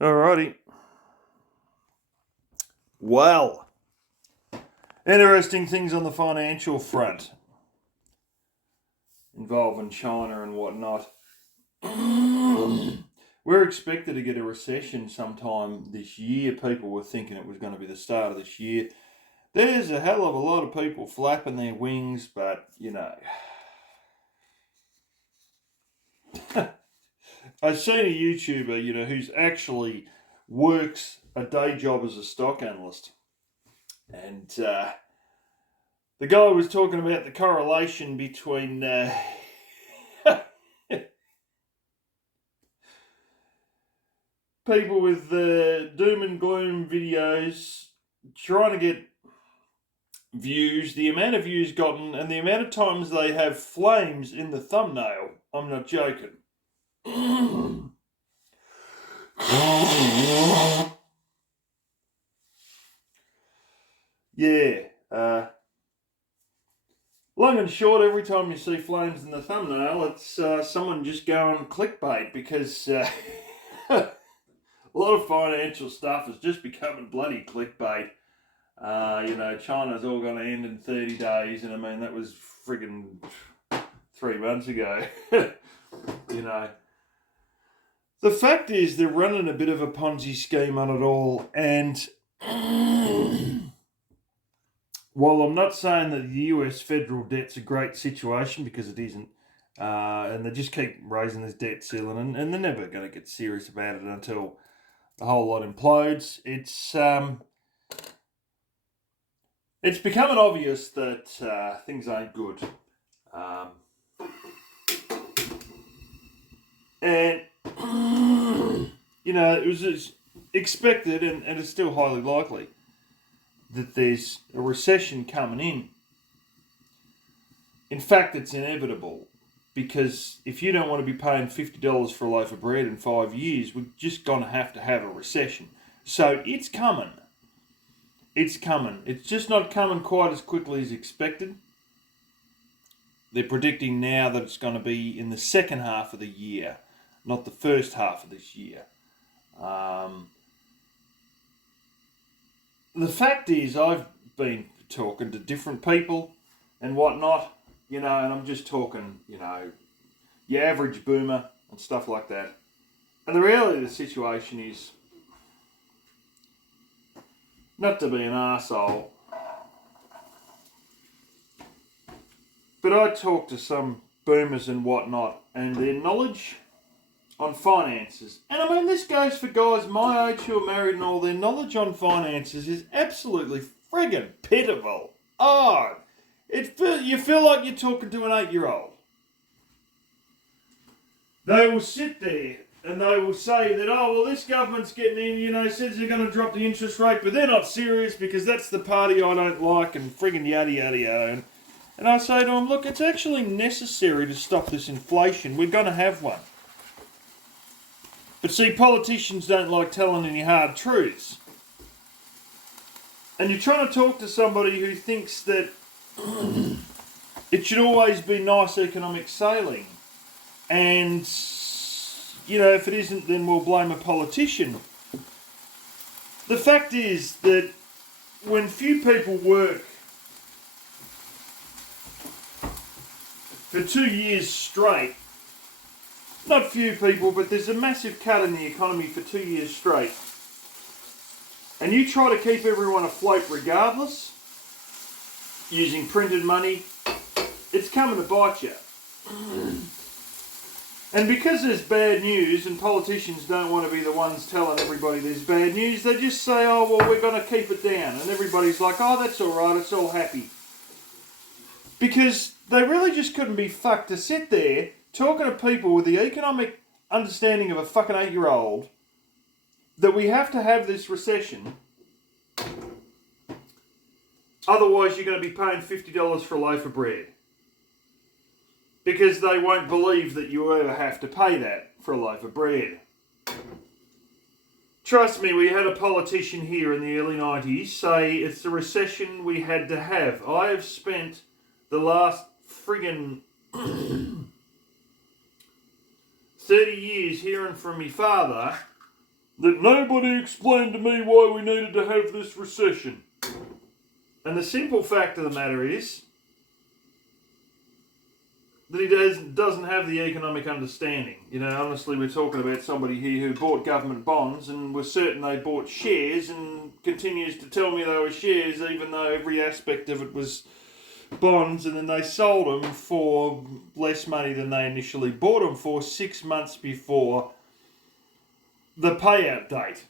Alrighty. Well, interesting things on the financial front involving China and whatnot. We're expected to get a recession sometime this year. People were thinking it was going to be the start of this year. There's a hell of a lot of people flapping their wings, but I've seen a YouTuber, who's actually works a day job as a stock analyst. And the guy was talking about the correlation between people with doom and gloom videos trying to get views, the amount of views gotten, and the amount of times they have flames in the thumbnail. I'm not joking. Yeah. Long and short, every time you see flames in the thumbnail, it's someone just going clickbait because a lot of financial stuff is just becoming bloody clickbait. China's all going to end in 30 days, and I mean, that was friggin' 3 months ago. The fact is, they're running a bit of a Ponzi scheme on it all, and while I'm not saying that the US federal debt's a great situation, because it isn't, and they just keep raising this debt ceiling, and they're never going to get serious about it until the whole lot implodes. It's becoming obvious that things ain't good. And, it was expected, and it's still highly likely, that there's a recession coming in. In fact, it's inevitable, because if you don't want to be paying $50 for a loaf of bread in 5 years, we're just going to have a recession. So it's coming. It's coming. It's just not coming quite as quickly as expected. They're predicting now that it's going to be in the second half of the year, not the first half of this year. The fact is, I've been talking to different people and whatnot, and I'm just talking, your average boomer and stuff like that. And the reality of the situation is, not to be an arsehole, but I talk to some boomers and whatnot, and their knowledge on finances, and I mean, this goes for guys my age who are married and all, their knowledge on finances is absolutely friggin' pitiful. Oh, you feel like you're talking to an 8-year-old. They will sit there and they will say that, oh, well, this government's getting in, says they're going to drop the interest rate, but they're not serious because that's the party I don't like, and friggin' yada yada yada. And I say to them, look, it's actually necessary to stop this inflation. We're going to have one. But see, politicians don't like telling any hard truths. And you're trying to talk to somebody who thinks that it should always be nice economic sailing. And, if it isn't, then we'll blame a politician. The fact is that when few people work for 2 years straight, not few people, but there's a massive cut in the economy for 2 years straight, and you try to keep everyone afloat regardless, using printed money, it's coming to bite you. And because there's bad news, and politicians don't want to be the ones telling everybody there's bad news, they just say, oh, well, we're going to keep it down. And everybody's like, oh, that's all right, it's all happy. Because they really just couldn't be fucked to sit there talking to people with the economic understanding of a fucking 8-year-old that we have to have this recession. Otherwise, you're going to be paying $50 for a loaf of bread. Because they won't believe that you ever have to pay that for a loaf of bread. Trust me, we had a politician here in the early 90s say it's the recession we had to have. I have spent the last friggin' 30 years hearing from me father that nobody explained to me why we needed to have this recession. And the simple fact of the matter is that he doesn't have the economic understanding. You know, honestly, we're talking about somebody here who bought government bonds and was certain they bought shares and continues to tell me they were shares even though every aspect of it was bonds, and then they sold them for less money than they initially bought them for 6 months before the payout date.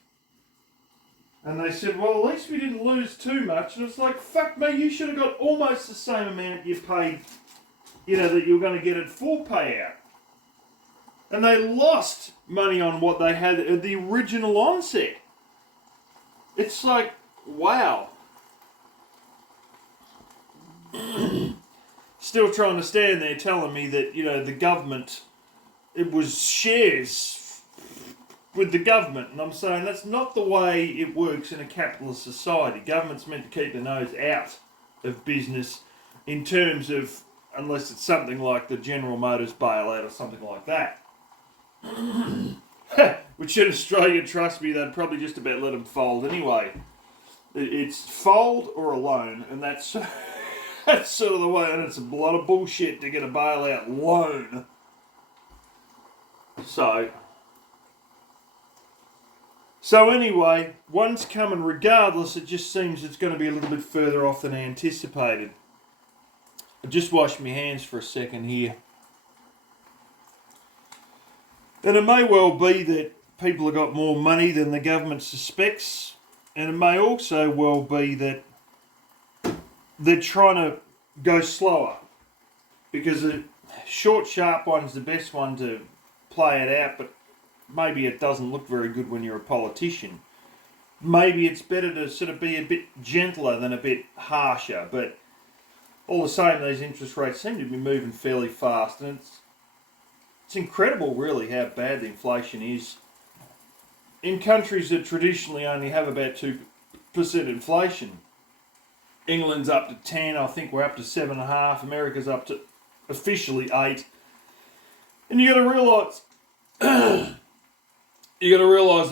And they said, well, at least we didn't lose too much. And it's like, fuck me, you should have got almost the same amount you paid, you know, that you were going to get at full payout. And they lost money on what they had at the original onset. It's like, wow. Still trying to stand there telling me that, you know, the government, it was shares with the government. And I'm saying that's not the way it works in a capitalist society. Government's meant to keep their nose out of business in terms of, unless it's something like the General Motors bailout or something like that. Which in Australia, trust me, they'd probably just about let them fold anyway. It's fold or a loan, and that's that's sort of the way, and it's a lot of bullshit to get a bailout loan. So anyway, one's coming regardless. It just seems it's going to be a little bit further off than anticipated. I'll just wash my hands for a second here. And it may well be that people have got more money than the government suspects. And it may also well be that they're trying to go slower. Because a short, sharp one's the best one to play it out, but maybe it doesn't look very good when you're a politician. Maybe it's better to sort of be a bit gentler than a bit harsher, but all the same, these interest rates seem to be moving fairly fast, and it's incredible really how bad the inflation is. In countries that traditionally only have about 2% inflation, England's up to 10, I think we're up to 7.5, America's up to officially 8. And you got to realise that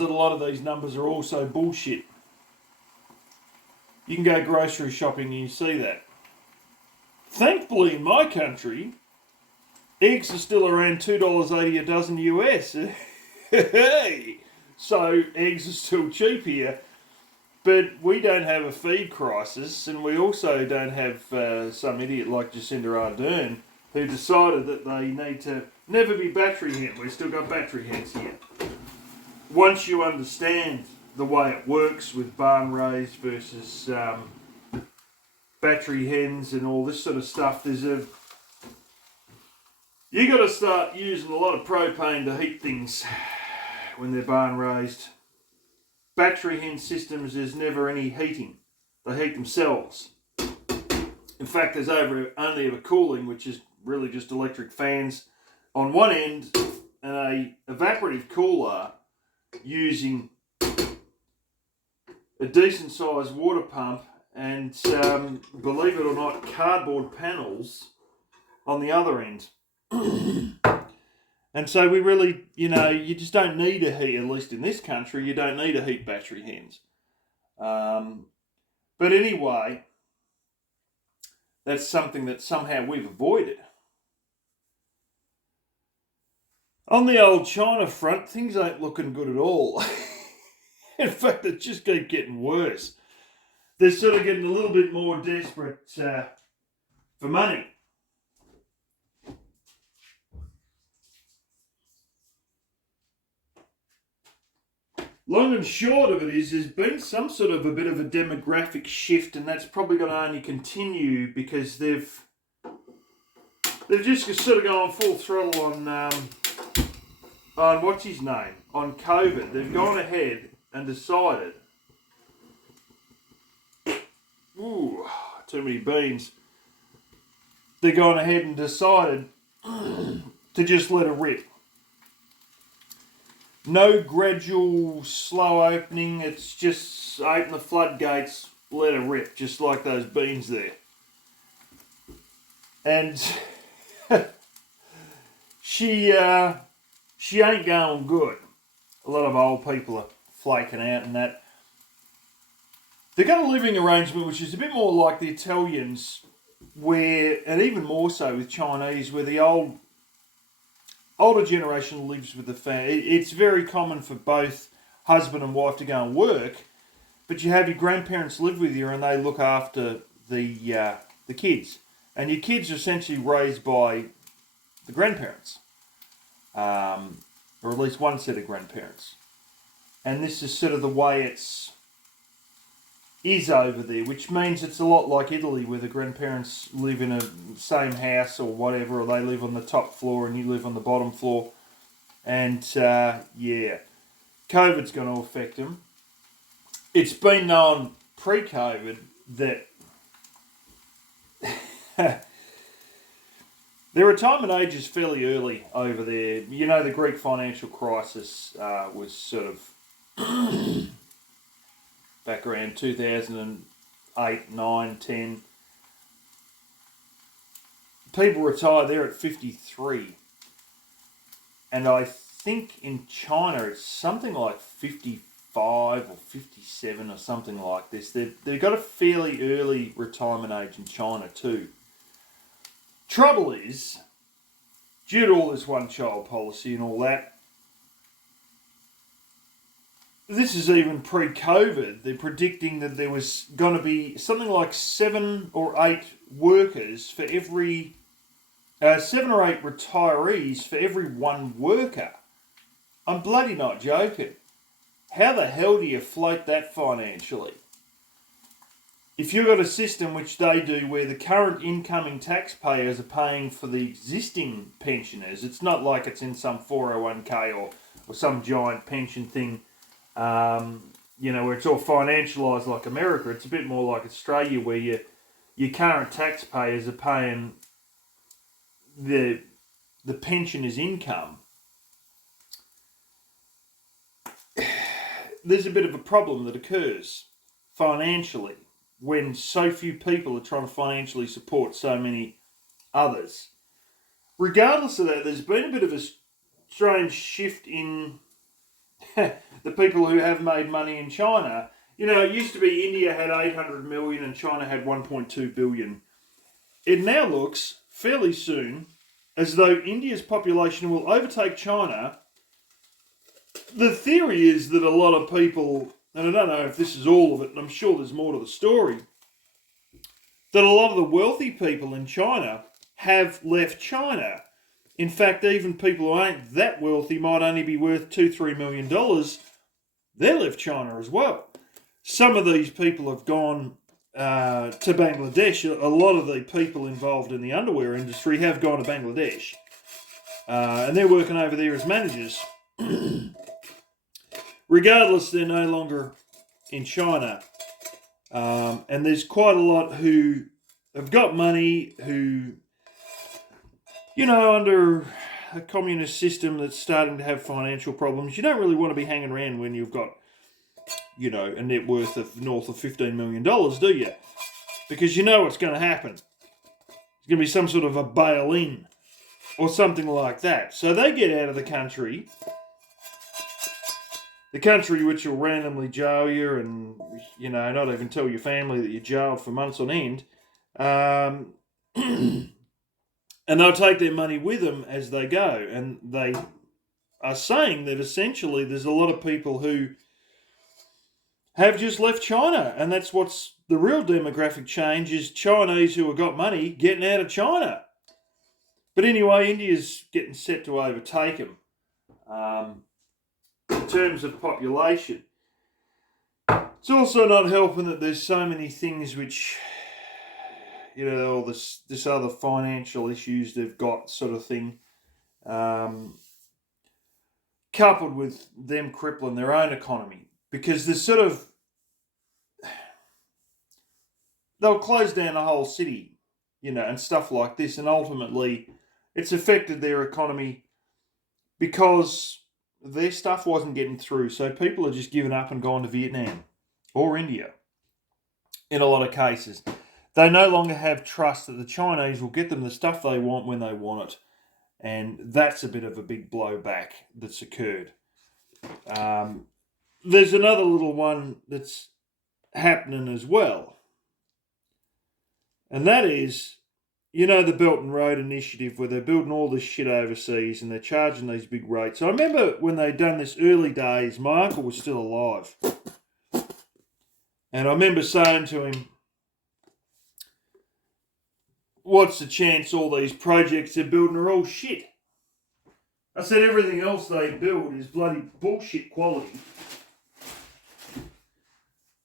a lot of these numbers are also bullshit. You can go grocery shopping and you see that. Thankfully, in my country, eggs are still around $2.80 a dozen US. So eggs are still cheap here. But we don't have a feed crisis, and we also don't have some idiot like Jacinda Ardern who decided that they need to never be battery hen. We've still got battery hens here. Once you understand the way it works with barn raised versus battery hens and all this sort of stuff, you got to start using a lot of propane to heat things when they're barn raised. Battery hen systems, there's never any heating. They heat themselves. In fact, there's only ever cooling, which is really just electric fans on one end and a evaporative cooler using a decent sized water pump and, believe it or not, cardboard panels on the other end. And so we really, you just don't need a heat, at least in this country, you don't need a heat battery hens. But anyway, that's something that somehow we've avoided. On the old China front, things ain't looking good at all. In fact, they just keep getting worse. They're sort of getting a little bit more desperate for money. Long and short of it is there's been some sort of a bit of a demographic shift, and that's probably going to only continue because they've just sort of gone full throttle on what's his name, on COVID. They've gone ahead and decided, ooh, too many beans. They've gone ahead and decided to just let it rip. No gradual, slow opening. It's just open the floodgates, let it rip, just like those beans there. And she ain't going good. A lot of old people are flaking out and that. They've got a living arrangement which is a bit more like the Italians, where, and even more so with Chinese, where the older generation lives with the family. It's very common for both husband and wife to go and work, but you have your grandparents live with you and they look after the kids. And your kids are essentially raised by the grandparents, or at least one set of grandparents. And this is sort of the way is over there, which means it's a lot like Italy, where the grandparents live in a same house or whatever, or they live on the top floor and you live on the bottom floor. And COVID's going to affect them. It's been known pre-COVID that their retirement age is fairly early over there. You know, the Greek financial crisis was sort of back around 2008, 9, 10. People retire there at 53. And I think in China it's something like 55 or 57 or something like this. They've got a fairly early retirement age in China too. Trouble is, due to all this one-child policy and all that, this is even pre-COVID, they're predicting that there was going to be something like 7 or 8 workers for every... 7 or 8 retirees for every one worker. I'm bloody not joking. How the hell do you float that financially? If you've got a system which they do where the current incoming taxpayers are paying for the existing pensioners, it's not like it's in some 401k or some giant pension thing, where it's all financialised like America. It's a bit more like Australia, where your current taxpayers are paying the pensioner's income. There's a bit of a problem that occurs financially when so few people are trying to financially support so many others. Regardless of that, there's been a bit of a strange shift in the people who have made money in China. You know, it used to be India had 800 million and China had 1.2 billion. It now looks fairly soon as though India's population will overtake China. The theory is that a lot of people, and I don't know if this is all of it, and I'm sure there's more to the story, that a lot of the wealthy people in China have left China. In fact, even people who ain't that wealthy might only be worth $2-3 million. They left China as well. Some of these people have gone to Bangladesh. A lot of the people involved in the underwear industry have gone to Bangladesh. And they're working over there as managers. Regardless, they're no longer in China. And there's quite a lot who have got money, who, under a communist system that's starting to have financial problems, you don't really want to be hanging around when you've got, a net worth of north of $15 million, do you? Because you know what's going to happen. It's going to be some sort of a bail-in or something like that. So they get out of the country which will randomly jail you and, not even tell your family that you're jailed for months on end. And they'll take their money with them as they go. And they are saying that essentially there's a lot of people who have just left China. And that's what's the real demographic change, is Chinese who have got money getting out of China. But anyway, India's getting set to overtake them. In terms of population, it's also not helping that there's so many things which, all this other financial issues they've got sort of thing, coupled with them crippling their own economy, because there's they'll close down a whole city, and stuff like this, and ultimately it's affected their economy because their stuff wasn't getting through, so people are just giving up and going to Vietnam or India. In a lot of cases, they no longer have trust that the Chinese will get them the stuff they want when they want it, and that's a bit of a big blowback that's occurred. there's another little one that's happening as well. And that is, you know, the Belt and Road Initiative where they're building all this shit overseas and they're charging these big rates. I remember when they'd done this early days, my uncle was still alive. And I remember saying to him, what's the chance all these projects they're building are all shit? I said everything else they build is bloody bullshit quality.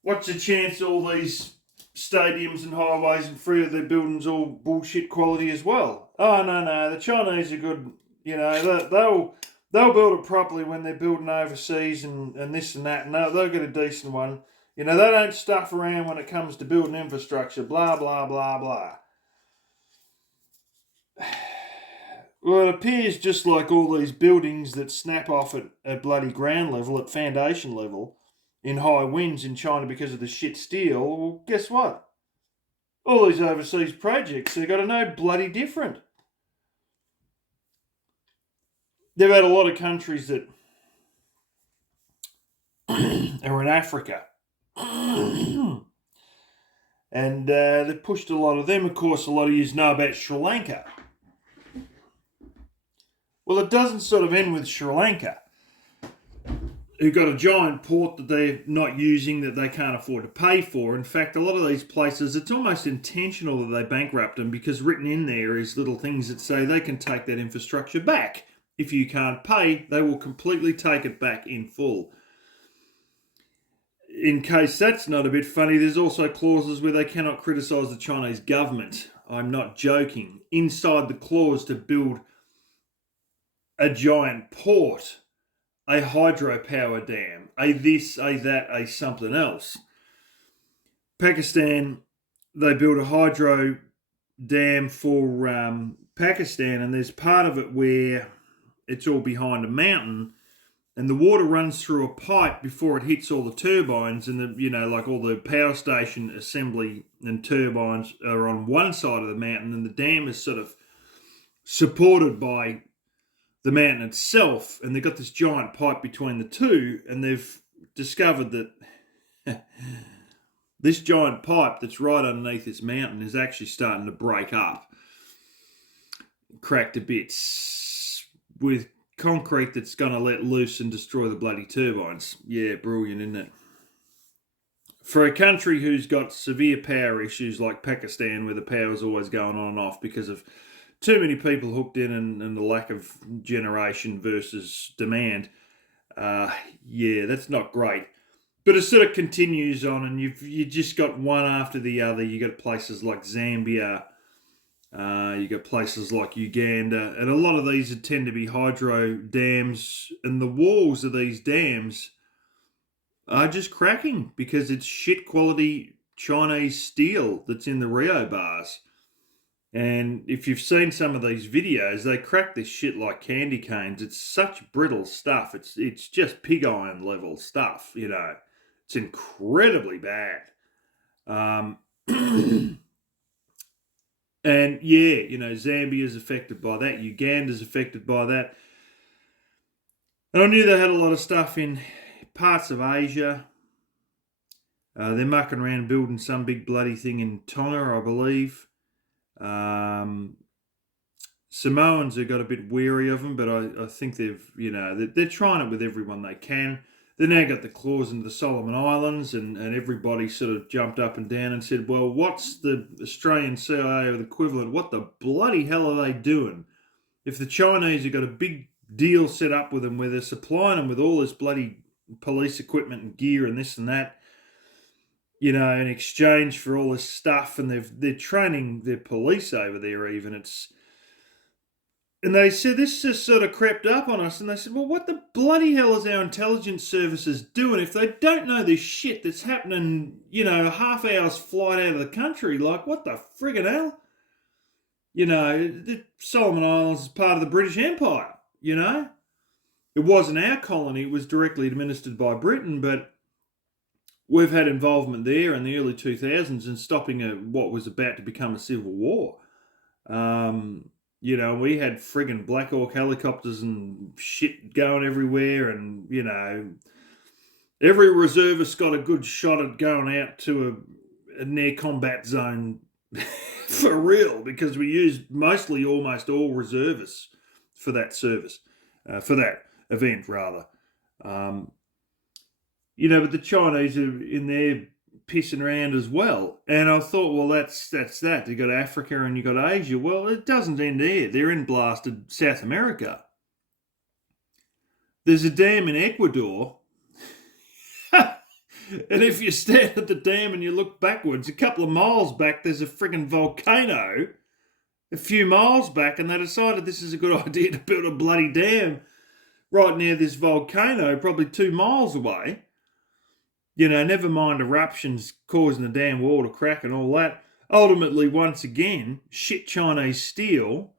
What's the chance all these stadiums and highways and freeway they're building's all bullshit quality as well? Oh, no, the Chinese are good. You know, they'll build it properly when they're building overseas and this and that, and they'll get a decent one. You know, they don't stuff around when it comes to building infrastructure, blah, blah, blah, blah. Well, it appears just like all these buildings that snap off at bloody ground level, at foundation level, in high winds in China because of the shit steel, well, guess what? All these overseas projects, they've got to know bloody different. They've had a lot of countries that are in Africa. And they've pushed a lot of them. Of course, a lot of you know about Sri Lanka. Well, it doesn't sort of end with Sri Lanka, who've got a giant port that they're not using, that they can't afford to pay for. In fact, a lot of these places, it's almost intentional that they bankrupt them, because written in there is little things that say they can take that infrastructure back. If you can't pay, they will completely take it back in full. In case that's not a bit funny, there's also clauses where they cannot criticise the Chinese government. I'm not joking. Inside the clause to build a giant port, a hydropower dam, a this, a that, a something else. Pakistan, they built a hydro dam for Pakistan, and there's part of it where it's all behind a mountain, and the water runs through a pipe before it hits all the turbines, and like all the power station assembly and turbines are on one side of the mountain, and the dam is sort of supported by the mountain itself, and they've got this giant pipe between the two, and they've discovered that this giant pipe that's right underneath this mountain is actually starting to break up, crack to bits, with concrete that's going to let loose and destroy the bloody turbines. Yeah, brilliant, isn't it? For a country who's got severe power issues like Pakistan, where the power's always going on and off because of too many people hooked in and the lack of generation versus demand, that's not great. But it sort of continues on, and you just got one after the other. You got places like Zambia, you got places like Uganda, and a lot of these tend to be hydro dams, and the walls of these dams are just cracking because it's shit quality Chinese steel that's in the Rio bars. And if you've seen some of these videos, they crack this shit like candy canes. It's such brittle stuff. It's just pig iron level stuff, you know. It's incredibly bad. And yeah, Zambia's affected by that. Uganda's affected by that. And I knew they had a lot of stuff in parts of Asia. They're mucking around building some big bloody thing in Tonga, I believe. Samoans have got a bit weary of them, but I think they're trying it with everyone they can. They now got the clause into the Solomon Islands, and everybody sort of jumped up and down and said, well, what's the Australian CIA equivalent? What the bloody hell are they doing? If the Chinese have got a big deal set up with them where they're supplying them with all this bloody police equipment and gear and this and that, in exchange for all this stuff, and they're training their police over there even. And they said this just sort of crept up on us, and they said, well, what the bloody hell is our intelligence services doing if they don't know this shit that's happening, a half hour's flight out of the country? Like, what the friggin' hell? The Solomon Islands is part of the British Empire, It wasn't our colony, it was directly administered by Britain, but we've had involvement there in the early 2000s in stopping what was about to become a civil war. We had friggin' Black Hawk helicopters and shit going everywhere, and, Every reservist got a good shot at going out to a near combat zone for real, because we used mostly almost all reservists for that service, for that event rather. Um, but the Chinese are in there pissing around as well. And I thought, well, that's that. You got Africa and you got Asia. Well, it doesn't end there. They're in blasted South America. There's a dam in Ecuador. And if you stand at the dam and you look backwards, a couple of miles back, there's a friggin' volcano. A few miles back, and they decided this is a good idea to build a bloody dam right near this volcano, probably 2 miles away. Never mind eruptions causing the damn wall to crack and all that. Ultimately, once again, shit Chinese steel.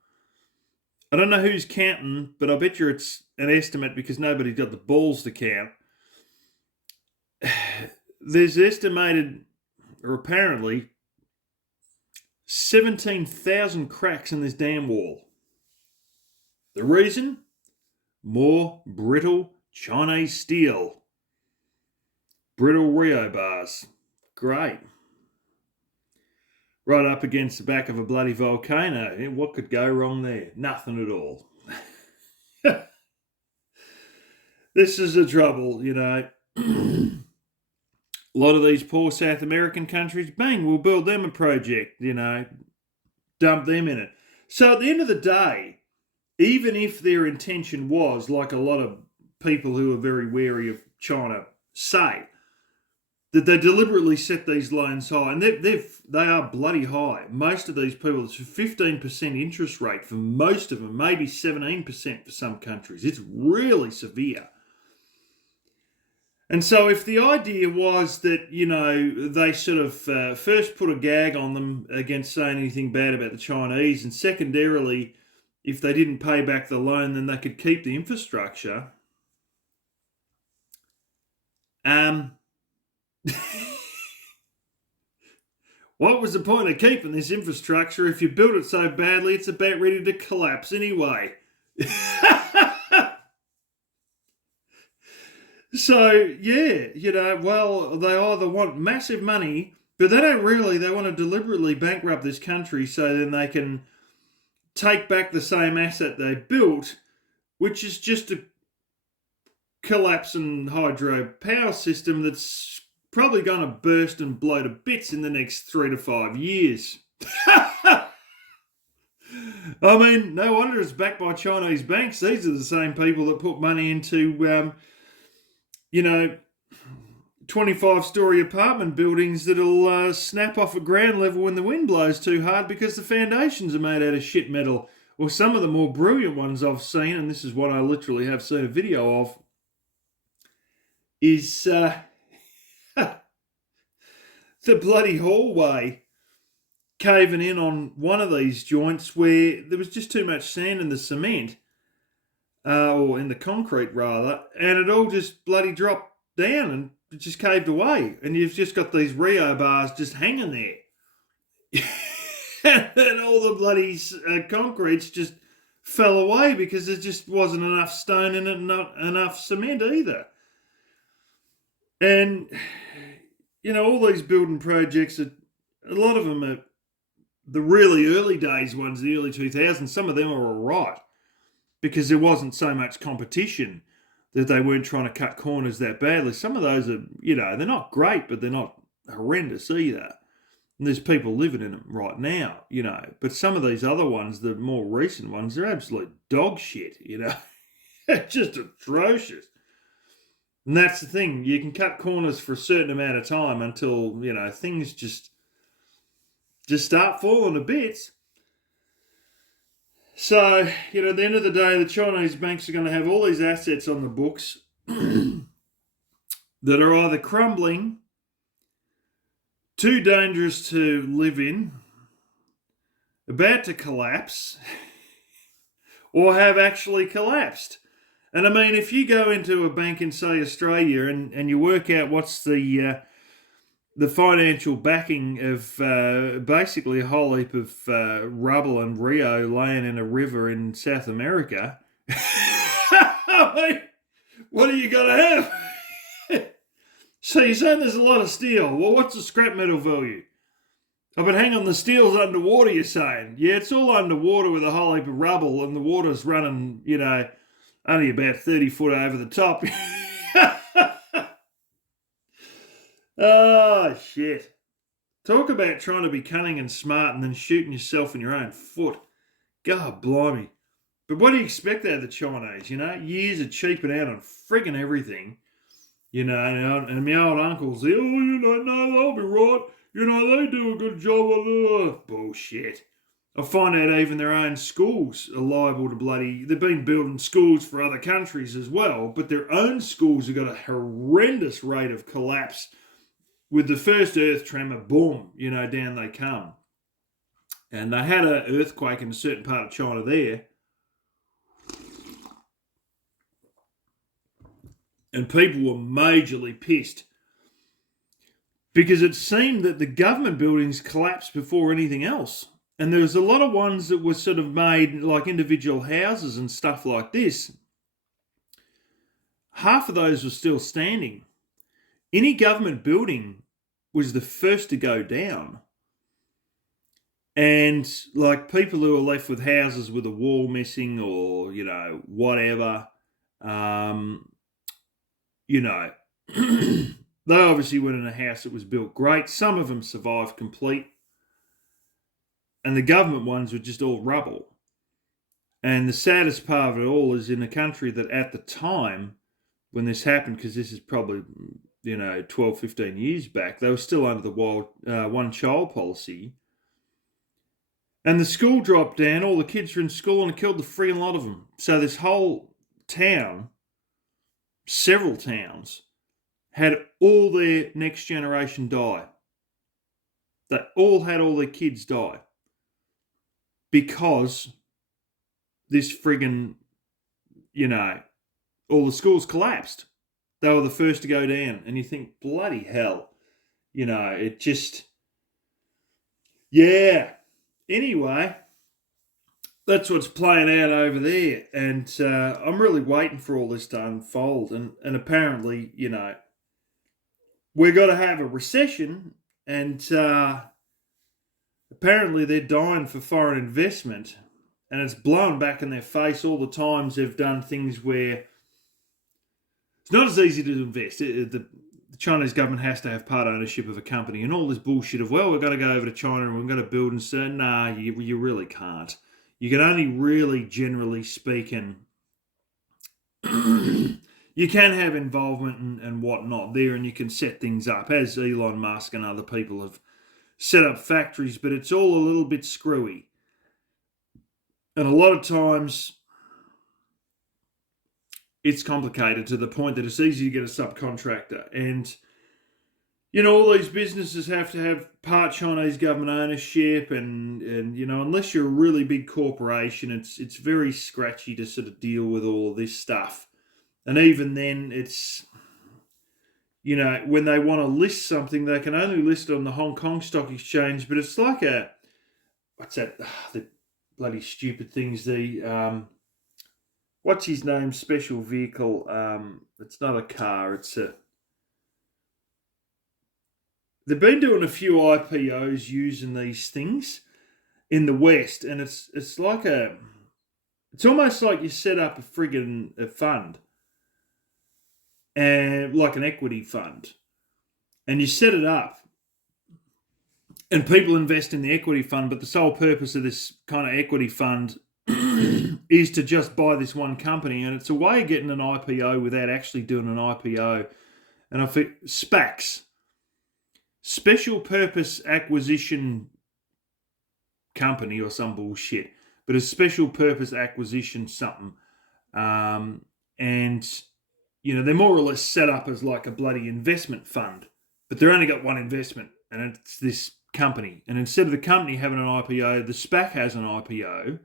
I don't know who's counting, but I bet you it's an estimate because nobody's got the balls to count. There's estimated, or apparently, 17,000 cracks in this damn wall. The reason? More brittle Chinese steel. Brittle Rio bars. Great. Right up against the back of a bloody volcano. What could go wrong there? Nothing at all. This is the trouble, A lot of these poor South American countries, bang, we'll build them a project, dump them in it. So at the end of the day, even if their intention was, like a lot of people who are very wary of China say, that they deliberately set these loans high, and they are bloody high. Most of these people, it's a 15% interest rate for most of them, maybe 17% for some countries. It's really severe. And so if the idea was that, they sort of first put a gag on them against saying anything bad about the Chinese, and secondarily, if they didn't pay back the loan, then they could keep the infrastructure. What was the point of keeping this infrastructure if you built it so badly it's about ready to collapse anyway? So, yeah, they either want massive money, but they don't really. They want to deliberately bankrupt this country so then they can take back the same asset they built, which is just a collapsing hydro power system that's probably going to burst and blow to bits in the next 3 to 5 years. I mean, no wonder it's backed by Chinese banks. These are the same people that put money into 25-story apartment buildings that'll snap off at ground level when the wind blows too hard because the foundations are made out of shit metal. Or some of the more brilliant ones I've seen, and this is what I literally have seen a video of, is the bloody hallway caving in on one of these joints where there was just too much sand in the cement, or in the concrete rather, and it all just bloody dropped down and it just caved away, and you've just got these Rio bars just hanging there. And all the bloody concretes just fell away because there just wasn't enough stone in it, not enough cement either. And, all these building projects, a lot of them are the really early days ones, the early 2000s, some of them are all right because there wasn't so much competition that they weren't trying to cut corners that badly. Some of those are, they're not great, but they're not horrendous either. And there's people living in them right now, But some of these other ones, the more recent ones, they're absolute dog shit, Just atrocious. And that's the thing. You can cut corners for a certain amount of time until, things just start falling to bits. So, at the end of the day, the Chinese banks are going to have all these assets on the books that are either crumbling, too dangerous to live in, about to collapse, or have actually collapsed. And I mean, if you go into a bank in, say, Australia and you work out what's the financial backing of basically a whole heap of rubble and Rio laying in a river in South America, I mean, what are you going to have? So you're saying there's a lot of steel. Well, what's the scrap metal value? Oh, but hang on, the steel's underwater, you're saying? Yeah, it's all underwater with a whole heap of rubble, and the water's running, only about 30 foot over the top. Oh, shit. Talk about trying to be cunning and smart and then shooting yourself in your own foot. God blimey. But what do you expect out of the Chinese, Years of cheaping out on friggin' everything. And my old uncles, no, they'll be right. They do a good job. Bullshit. I find out even their own schools are liable to they've been building schools for other countries as well, but their own schools have got a horrendous rate of collapse. With the first earth tremor, boom, down they come. And they had an earthquake in a certain part of China there. And people were majorly pissed. Because it seemed that the government buildings collapsed before anything else. And there was a lot of ones that were sort of made like individual houses and stuff like this. Half of those were still standing. Any government building was the first to go down. And like people who are left with houses with a wall missing or, whatever, they obviously went in a house that was built great. Some of them survived complete. And the government ones were just all rubble. And the saddest part of it all is in a country that at the time when this happened, because this is probably, 12, 15 years back, they were still under the one-child policy. And the school dropped down, all the kids were in school and it killed the friggin' lot of them. So this whole town, several towns, had all their next generation die. They all had all their kids die. Because this friggin', all the schools collapsed. They were the first to go down. And you think, bloody hell. It just... Yeah. Anyway, that's what's playing out over there. And I'm really waiting for all this to unfold. And apparently, we're going to have a recession. And apparently they're dying for foreign investment. And it's blown back in their face all the times they've done things where it's not as easy to invest. The Chinese government has to have part ownership of a company and all this bullshit of, well, we're going to go over to China and we're going to build and say, nah, you really can't. You can only really, generally speaking, you can have involvement and whatnot there and you can set things up, as Elon Musk and other people have set up factories, but it's all a little bit screwy. And a lot of times it's complicated to the point that it's easy to get a subcontractor. And, all these businesses have to have part Chinese government ownership and unless you're a really big corporation, it's very scratchy to sort of deal with all of this stuff. And even then it's, when they want to list something, they can only list it on the Hong Kong Stock Exchange, but it's like what's that? The bloody stupid things, what's his name? Special vehicle. It's not a car. It's a. They've been doing a few IPOs using these things in the West, and it's like it's almost like you set up a friggin' fund, and like an equity fund, and you set it up, and people invest in the equity fund, but the sole purpose of this kind of equity fund is to just buy this one company, and it's a way of getting an IPO without actually doing an IPO. And I think SPACs, Special Purpose Acquisition Company or some bullshit, but a Special Purpose Acquisition something. And, they're more or less set up as like a bloody investment fund, but they've only got one investment, and it's this company. And instead of the company having an IPO, the SPAC has an IPO.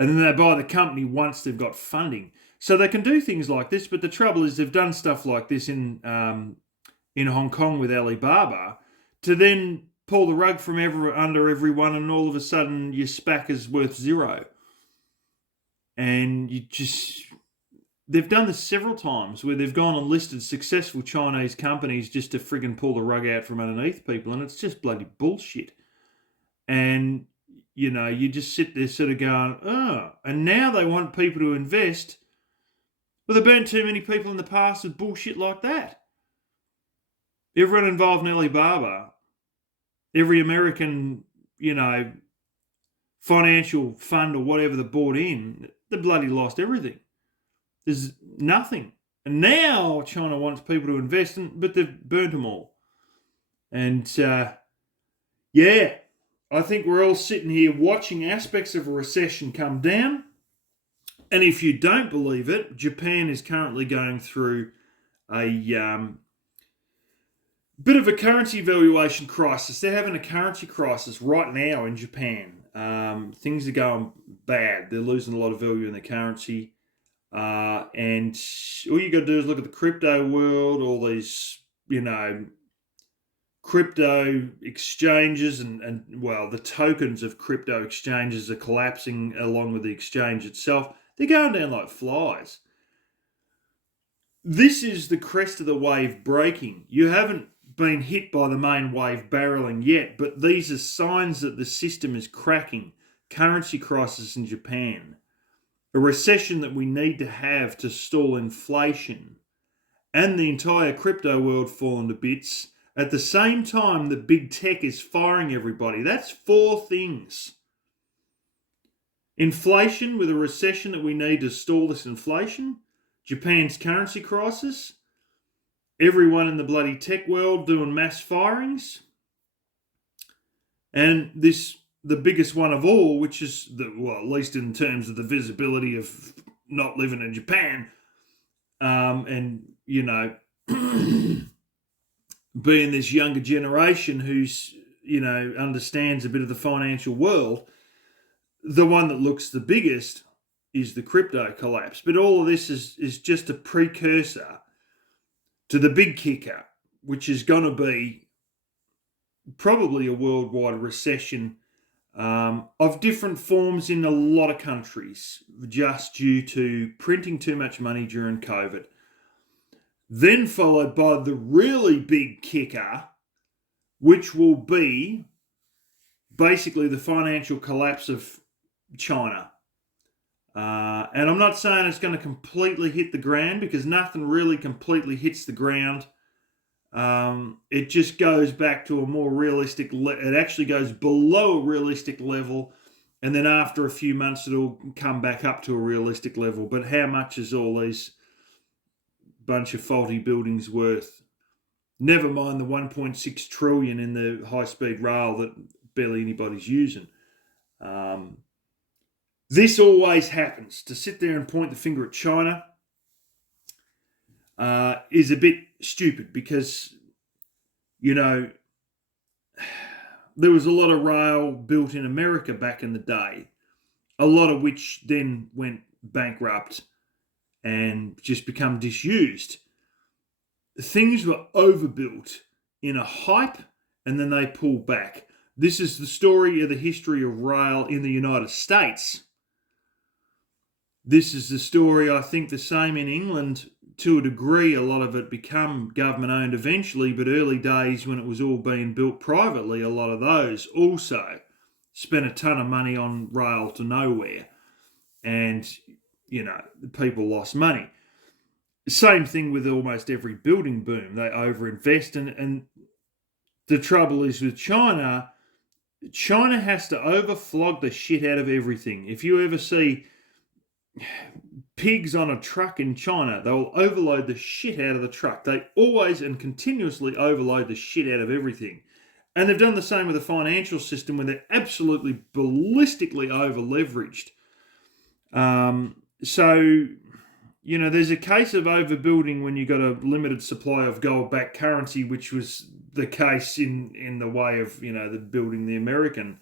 And then they buy the company once they've got funding. So they can do things like this, but the trouble is they've done stuff like this in Hong Kong with Alibaba to then pull the rug from under everyone, and all of a sudden your SPAC is worth zero. And you just, they've done this several times where they've gone and listed successful Chinese companies just to friggin' pull the rug out from underneath people, and it's just bloody bullshit. And, you just sit there sort of going, oh, and now they want people to invest. Well, they've burned too many people in the past with bullshit like that. Everyone involved in Alibaba, every American, financial fund or whatever that bought in, they bloody lost everything. There's nothing. And now China wants people to invest, but they've burnt them all. And, I think we're all sitting here watching aspects of a recession come down. And if you don't believe it, Japan is currently going through a bit of a currency valuation crisis. They're having a currency crisis right now in Japan. Things are going bad. They're losing a lot of value in their currency. And all you got to do is look at the crypto world, all these, crypto exchanges and the tokens of crypto exchanges are collapsing along with the exchange itself. They're going down like flies. This is the crest of the wave breaking. You haven't been hit by the main wave barreling yet, but these are signs that the system is cracking. Currency crisis in Japan. A recession that we need to have to stall inflation. And the entire crypto world falling to bits. At the same time that big tech is firing everybody. That's 4 things. Inflation with a recession that we need to stall this inflation. Japan's currency crisis. Everyone in the bloody tech world doing mass firings. And the biggest one of all, which is, at least in terms of the visibility of not living in Japan, being this younger generation who's, understands a bit of the financial world, the one that looks the biggest is the crypto collapse. But all of this is just a precursor to the big kicker, which is going to be probably a worldwide recession of different forms in a lot of countries, just due to printing too much money during COVID. Then followed by the really big kicker, which will be basically the financial collapse of China. And I'm not saying it's going to completely hit the ground, because nothing really completely hits the ground. It just goes back to a more realistic, it actually goes below a realistic level, and then after a few months it'll come back up to a realistic level. But how much is all these bunch of faulty buildings worth? Never mind the 1.6 trillion in the high-speed rail that barely anybody's using. This always happens. To sit there and point the finger at China is a bit stupid, because, there was a lot of rail built in America back in the day, a lot of which then went bankrupt and just become disused. Things were overbuilt in a hype, and then they pulled back. This is the story of the history of rail in the United States. This is the story, I think, the same in England to a degree. A lot of it became government owned eventually, but early days when it was all being built privately, a lot of those also spent a ton of money on rail to nowhere. And, the people lost money. Same thing with almost every building boom. They overinvest, and the trouble is with China has to overflog the shit out of everything. If you ever see pigs on a truck in China, they'll overload the shit out of the truck. They always and continuously overload the shit out of everything. And they've done the same with the financial system, where they're absolutely ballistically over-leveraged. There's a case of overbuilding when you got a limited supply of gold-backed currency, which was the case in the way of, the building the American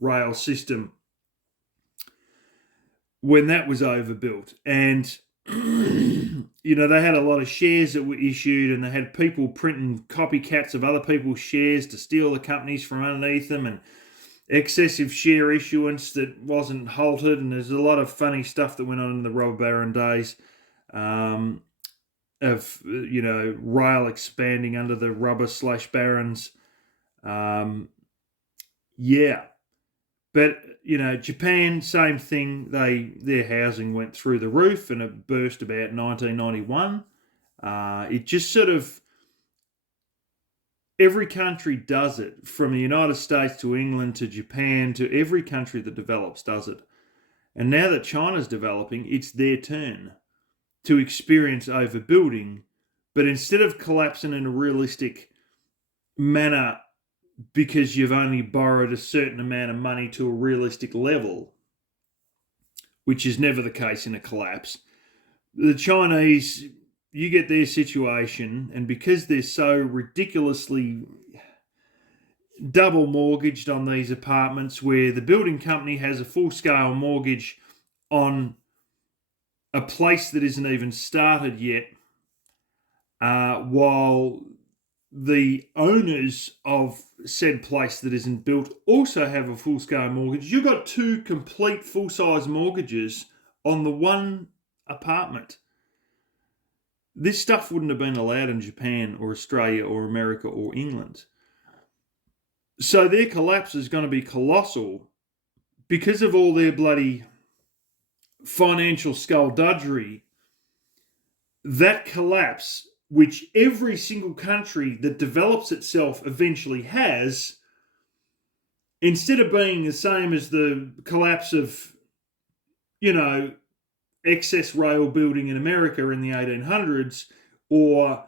rail system when that was overbuilt. And, they had a lot of shares that were issued, and they had people printing copycats of other people's shares to steal the companies from underneath them, and excessive share issuance that wasn't halted. And there's a lot of funny stuff that went on in the robber baron days. of rail expanding under the rubber/barons. Yeah, but Japan, same thing. Their housing went through the roof, and it burst about 1991. It just sort of every country does it, from the United States to England to Japan to every country that develops does it. And now that China's developing, it's their turn to experience overbuilding, but instead of collapsing in a realistic manner because you've only borrowed a certain amount of money to a realistic level, which is never the case in a collapse, the Chinese, you get their situation, and because they're so ridiculously double mortgaged on these apartments, where the building company has a full-scale mortgage on a place that isn't even started yet, while the owners of said place that isn't built also have a full-scale mortgage. You've got two complete full-size mortgages on the one apartment. This stuff wouldn't have been allowed in Japan or Australia or America or England. So their collapse is going to be colossal because of all their bloody financial skullduggery. That collapse, which every single country that develops itself eventually has, instead of being the same as the collapse of, excess rail building in America in the 1800s, or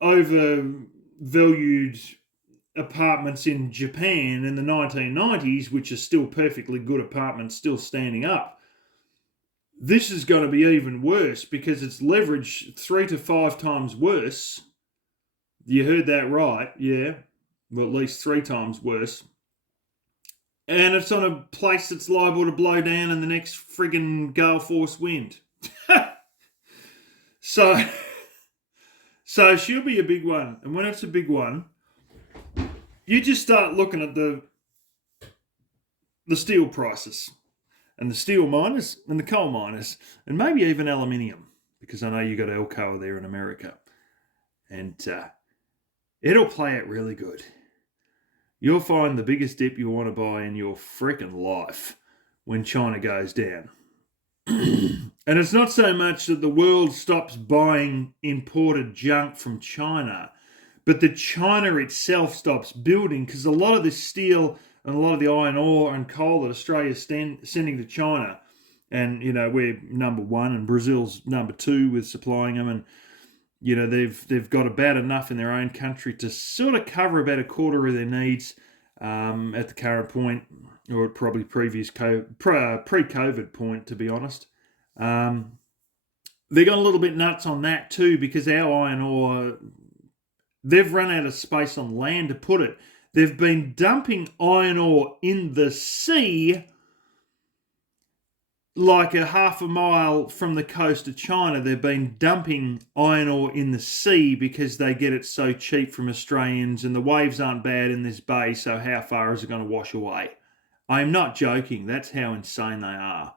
overvalued apartments in Japan in the 1990s, which are still perfectly good apartments still standing up. This is going to be even worse because it's leveraged 3 to 5 times worse. You heard that right, yeah. Well, at least 3 times worse. And it's on a place that's liable to blow down in the next friggin' gale force wind. So she'll be a big one. And when it's a big one, you just start looking at the steel prices and the steel miners and the coal miners and maybe even aluminium, because I know you got Alcoa there in America. And it'll play out really good. You'll find the biggest dip you'll want to buy in your frickin' life when China goes down. And it's not so much that the world stops buying imported junk from China, but that China itself stops building, because a lot of this steel and a lot of the iron ore and coal that Australia's sending to China, and, we're number one and Brazil's number two with supplying them, and they've got about enough in their own country to sort of cover about a quarter of their needs at the current point, or at probably pre-COVID point, to be honest. They got a little bit nuts on that too, because our iron ore, they've run out of space on land to put it. They've been dumping iron ore in the sea, like a half a mile from the coast of China. They've been dumping iron ore in the sea because they get it so cheap from Australians, and the waves aren't bad in this bay, so how far is it going to wash away? I am not joking. That's how insane they are.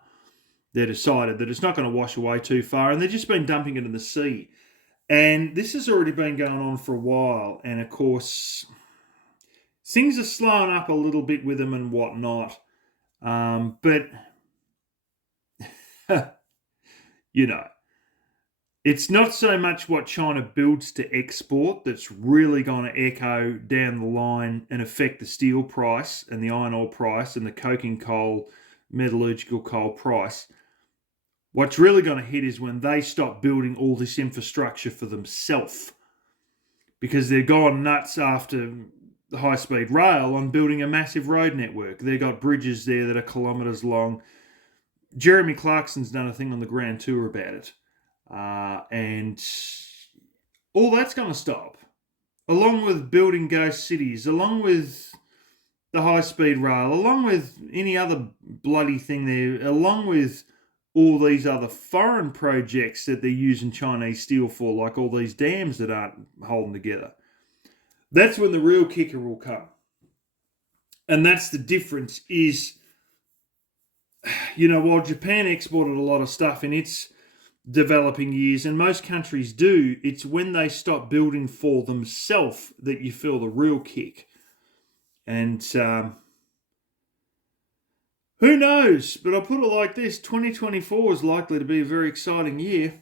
They decided that it's not going to wash away too far, and they've just been dumping it in the sea. And this has already been going on for a while, and of course, things are slowing up a little bit with them and whatnot. But it's not so much what China builds to export that's really going to echo down the line and affect the steel price and the iron ore price and the coking coal, metallurgical coal price. What's really going to hit is when they stop building all this infrastructure for themselves, because they're gone nuts after the high-speed rail on building a massive road network. They've got bridges there that are kilometres long. Jeremy Clarkson's done a thing on the Grand Tour about it. And all that's going to stop. Along with building ghost cities, along with the high-speed rail, along with any other bloody thing there, along with all these other foreign projects that they're using Chinese steel for, like all these dams that aren't holding together. That's when the real kicker will come. And that's the difference is, while Japan exported a lot of stuff in its developing years, and most countries do. It's when they stop building for themselves that you feel the real kick. And who knows? But I'll put it like this: 2024 is likely to be a very exciting year.